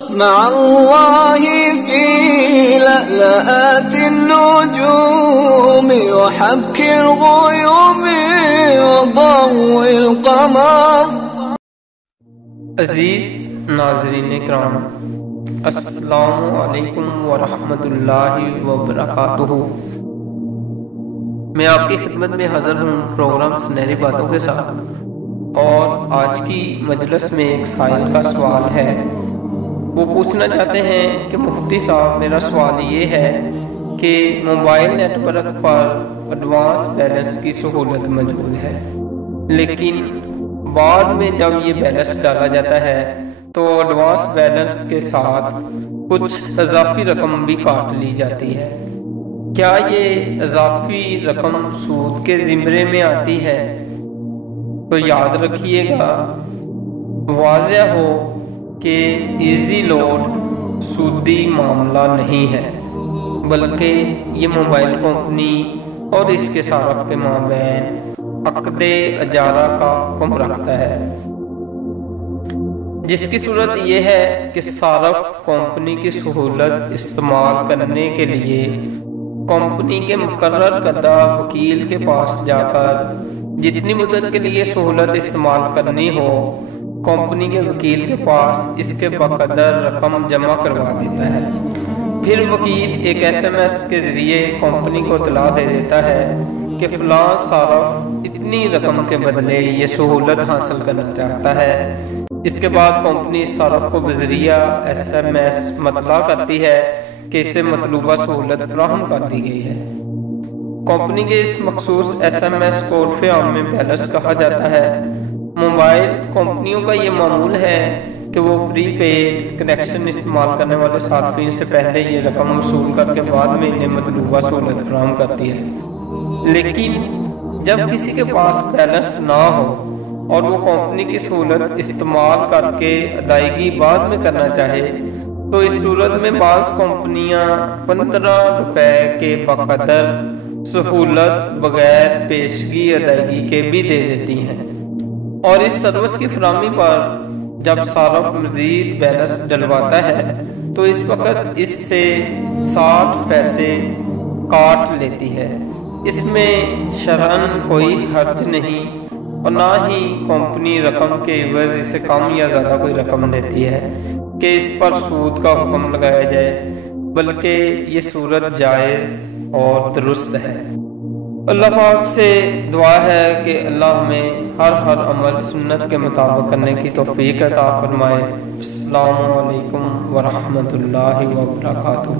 مع الله في لألآت النجوم وحبك الغيوم وضوء القمر. عزیز ناظرین کرام، السلام علیکم ورحمۃ اللہ وبرکاتہ۔ میں آپ کی خدمت میں حاضر ہوں پروگرام سنہری باتوں کے ساتھ، اور آج کی مجلس میں ایک سائل کا سوال ہے۔ وہ پوچھنا چاہتے ہیں کہ مفتی صاحب، میرا سوال یہ ہے کہ موبائل نیٹ ورک پر ایڈوانس بیلنس کی سہولت موجود ہے، لیکن بعد میں جب یہ بیلنس ڈالا جاتا ہے تو ایڈوانس بیلنس کے ساتھ کچھ اضافی رقم بھی کاٹ لی جاتی ہے۔ کیا یہ اضافی رقم سود کے زمرے میں آتی ہے؟ تو یاد رکھیے گا، واضح ہو کہ ایزی لوڈ سودی معاملہ نہیں ہے، بلکہ یہ موبائل کمپنی اور اس کے صارف کے مابین عقد اجارہ کا حکم رکھتا ہے، جس کی صورت یہ ہے کہ صارف کمپنی کی سہولت استعمال کرنے کے لیے کمپنی کے مقرر کردہ وکیل کے پاس جا کر جتنی مدت کے لیے سہولت استعمال کرنی ہو، کمپنی کے وکیل کے پاس اس کے بقدر رقم جمع کروا دیتا ہے۔ پھر وکیل ایک SMS کے ذریعے کمپنی کو اطلاع دے دیتا ہے کہ فلاں صارف اتنی رقم کے بدلے یہ سہولت حاصل کرنا چاہتا ہے۔ اس کے بعد کمپنی صارف کو بذریعہ SMS مطلع کرتی ہے کہ اسے مطلوبہ سہولت فراہم کر دی گئی ہے۔ کمپنی کے اس مخصوص SMS کو عرف عام میں بیلنس کہا جاتا ہے۔ موبائل کمپنیوں کا یہ معمول ہے کہ وہ پری پیڈ کنیکشن استعمال کرنے والے صارفین سے پہلے یہ رقم وصول کر کے بعد میں انہیں مطلوبہ سہولت فراہم کرتی ہے، لیکن جب کسی کے پاس بیلنس نہ ہو اور وہ کمپنی کی سہولت استعمال کر کے ادائیگی بعد میں کرنا چاہے تو اس صورت میں بعض کمپنیاں 15 روپے کے بقدر سہولت بغیر پیشگی ادائیگی کے بھی دے دیتی ہیں، اور اس سروس کی فراہمی پر جب صارف مزید بیلنس ڈلواتا ہے تو اس وقت اس سے 60 پیسے کاٹ لیتی ہے۔ اس میں شرعاً کوئی حرج نہیں، اور نہ ہی کمپنی رقم کے عوض اسے کم یا زیادہ کوئی رقم دیتی ہے کہ اس پر سود کا حکم لگایا جائے، بلکہ یہ صورت جائز اور درست ہے۔ اللہ پاک سے دعا ہے کہ اللہ ہمیں ہر عمل سنت کے مطابق کرنے کی توفیق عطا فرمائے۔ السلام علیکم ورحمۃ اللہ وبرکاتہ۔